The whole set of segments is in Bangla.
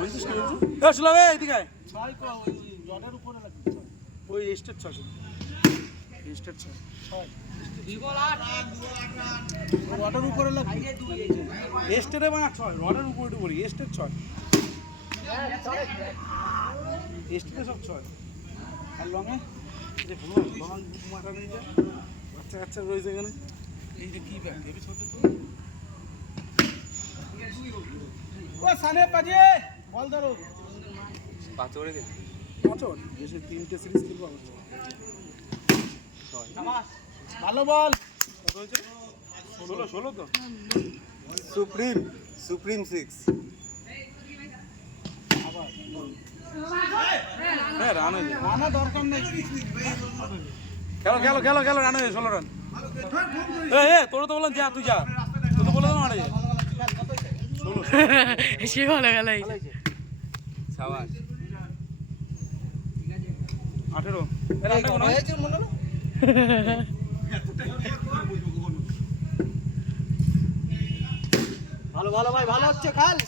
বলছিস কি বলছিস? এ শুনলাম এদিকে আয়। ওই স্টেট 6 স্টেট 6 রডের উপরে লাগবে স্টেটে মানে 6 রডের উপরে উপরে স্টেট 6 স্টেটে সব 6 আর লঙে যে লং মাথা নিয়ে যায় বাচ্চা কাচ্চা রয়েছে এখানে এইটা কি ব্যাগ এবি ছোট তো ও সানে পাজে বল ধরো পাঁচড়ে গেছে পাঁচড় এসে 3টে সিরিজ খেলবো নামাজ ভালো বল কত হয়েছে 16 তো সুপ্রিম 6 আবার হ্যাঁ রান হয়েছে রানা দরকার নেই খেলো রান হয়েছে 16 রান তোর তো বললাম যা তুই যা তুই তো বলে দাও মারে সে ভালো গেলাই সাবাস 18 এর আন্ডা কোন হয়েছে মনে না ভালো ভাই ভালো হচ্ছে খেল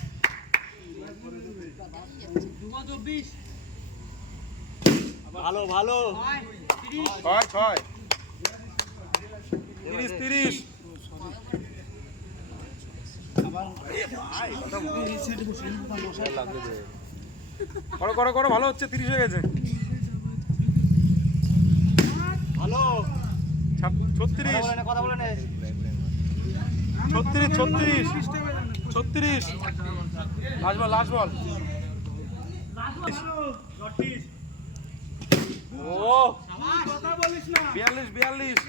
24 ভালো ভালো 6 30 করো ভালো হচ্ছে 30 হয়ে গেছে ভালো 36 কথা বলে নে 36 লাস্ট বল ও কথা বলিস না 42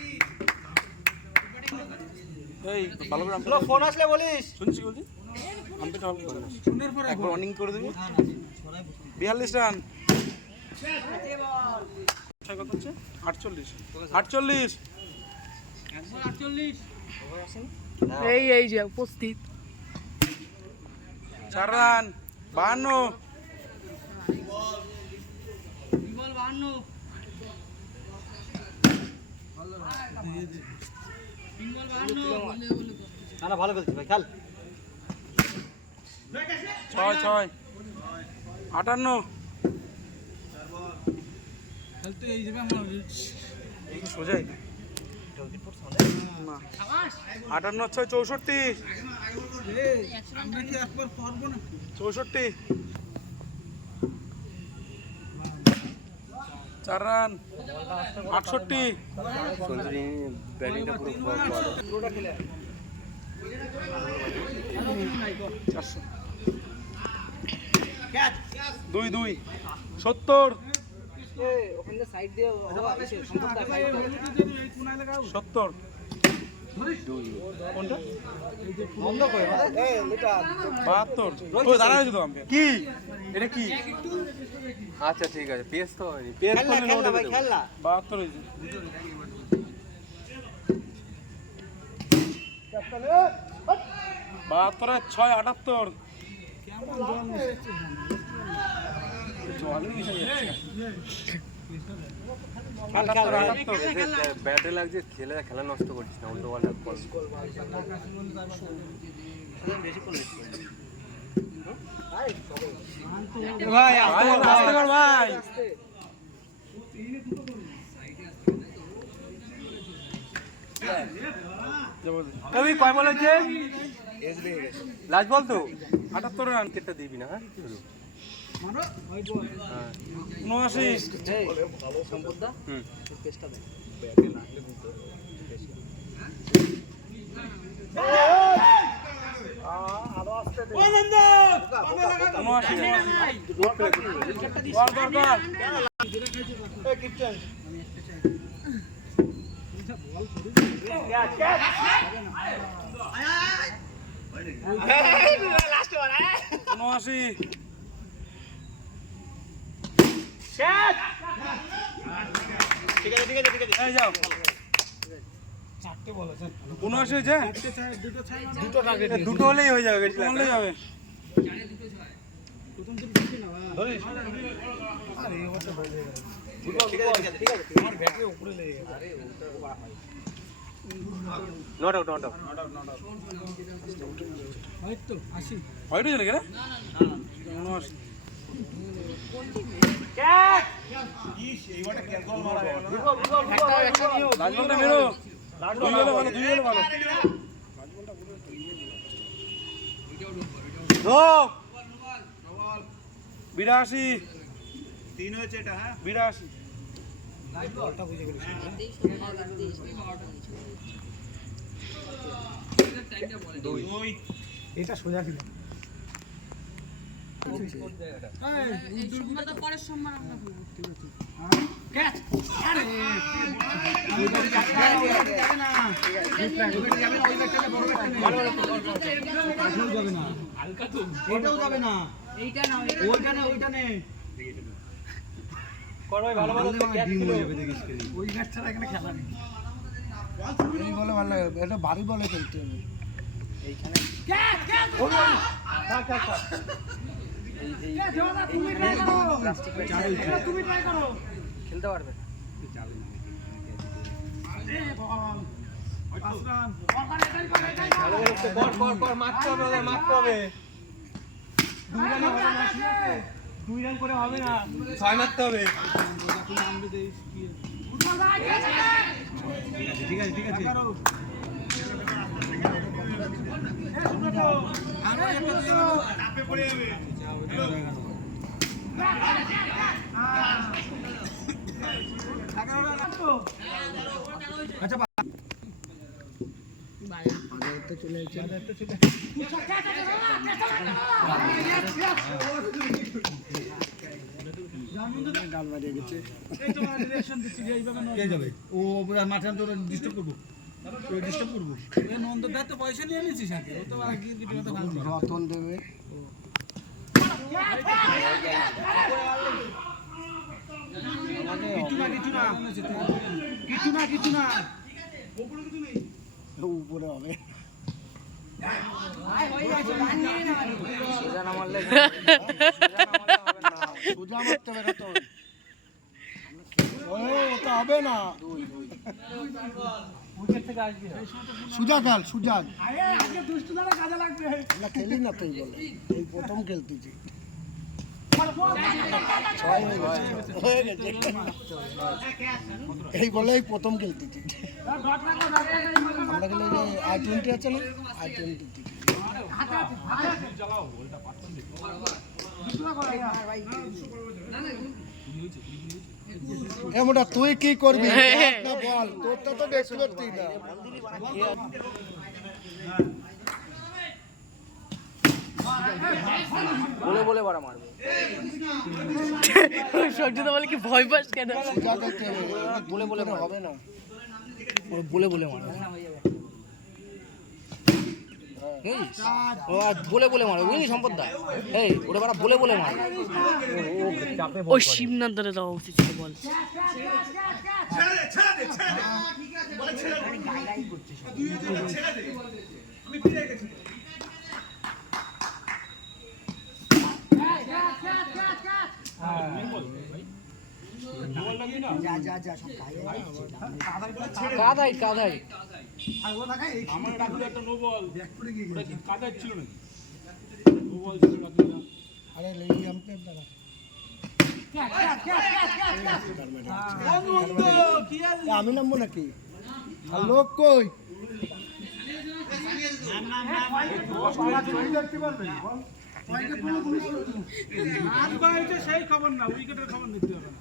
এই ভালো করে হ্যালো ফোন আসলে বলিস শুনছি বলছি আমি তো টপ করে শুনের পরে একবার রানিং করে দিবি 42 রান কত হচ্ছে 48 এই যে উপস্থিত 4 রান 52 না ভালো খেলছিস ভাই খেল 6 58 খেলতে এই যাবে আমার সোজাই না 58 6 64 আমরা কি একবার পারবো না 64 4 রান 68 সঞ্জুরি ব্যাটিংটা পুরো পুরোটা খেলে 400 2 70 ওখানে সাইড দিয়ে সম্পূর্ণ সাইড 70 কোনটা বন্ধ করে এই লিটা 72 ও দাঁড়া হয়েছে তো আমি কি এটা কি আচ্ছা ঠিক আছে পেস তো হয়নি পেস করলে নোট ভাই খেল না 72 হয়েছে 72 6 78 জল নিয়ে এসে যাচ্ছে ব্যাটে লাগছে খেলা নষ্ট করছিস না উল্টো পাল্টা কল ভাই আস্তে কর ভাই কবি কয় বল হচ্ছে লাস্ট বল তো 78 রান কেটে দিবি না হ্যাঁ 79 সম্পূর্ণ হুম পেস্টটা দে যাও 79 হয়েছে দুটো হলেই হয়ে যাবে হলেই হবে নট আউট নট আউট হয়তো আসি হয়তো জানে কেন লাজবলটা মেরো দুই হলে ভালো 82 3 হয়েছে এটা হ্যাঁ 82 বলটা বুঝে গেল দুই এটা সোজা ছিল পরের সম্মান আমরা ক্যাচ আরে যাবে না হালকা তো এটাও যাবে না এইটা না ওইটা নে করবাই ভালো ভালো ক্যাচ ছিল ওই ম্যাচটা এখানে খেলা নেই এই বলে ভালো লাগে এটা ভারী বলে খেলতে হবে এইখানে ক্যাচ ক্যাচ থাক থাক থাক তুমি ট্রাই করো খেলতে পারবে মারতে হবে দুই রান করে হবে না 6 মারতে হবে ঠিক আছে ঠিক আছে আচ্ছা বাজারে চলে ডাল বাজিয়ে গেছে ও মাঠে ডিস্টার্ব করবো নন্দ তো পয়সা নিয়ে নিয়েছিস রতন দেবে কিছু না উপরে হবে সোজা না মারলে সোজা মারতে হবে না তো ওটা হবে না সুজা খেল সুজা না খেলি না তুই বলে এই প্রথম খেলতেছি এই বলে এই প্রথম খেলতেছি আমরা খেলে I-20 আছে না I-20 এমনটা তুই কি করবি বল তোরটা তো বেশ করতি না বলে বলে বাড়া মারবে সঞ্জিতা বলে কি ভয় পাস কেন বলে বলে হবে না বলে বলে মারবে বলে বলে মারবে বুঝলি সম্পদটা এই ওটা বাড়া বলে বলে মারবে ওই শিবনাথ ধরে দেওয়া উচিত ছিল বল কাদাই কাদাই আমার ডাকলে একটা নো বল ওটা কি কাদাই ছিল নাকি নো বল ছিল আরে লেই আম্পায়ার দাঁড়া আমি নামবো নাকি লোক কই সেই খবর না উইকেটের খবর নিতে হবে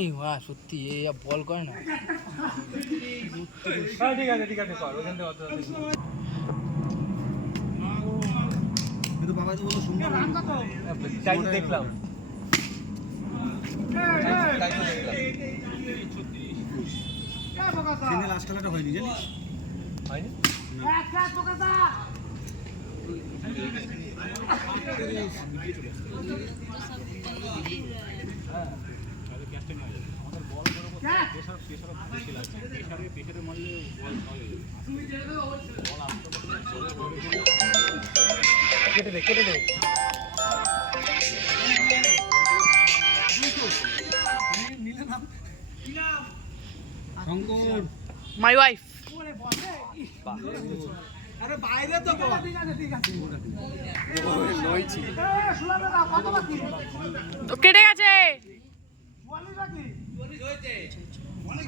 এই ওয়া সত্যি এই বল করে না ঠিক আছে কর ওখান থেকে অত কিন্তু বাবা তো বলো সুন্দর টাইম দেখলাম লাস্ট খেলাটা হয়নি জানিস হয়নি কেটে দে শঙ্কর মাই ওয়াইফ। আরে বাইরে তো ঠিক আছে ঠিক আছে নইছি তো কেটে গেছে। বলি নাকি বলি হয়েছে অনেক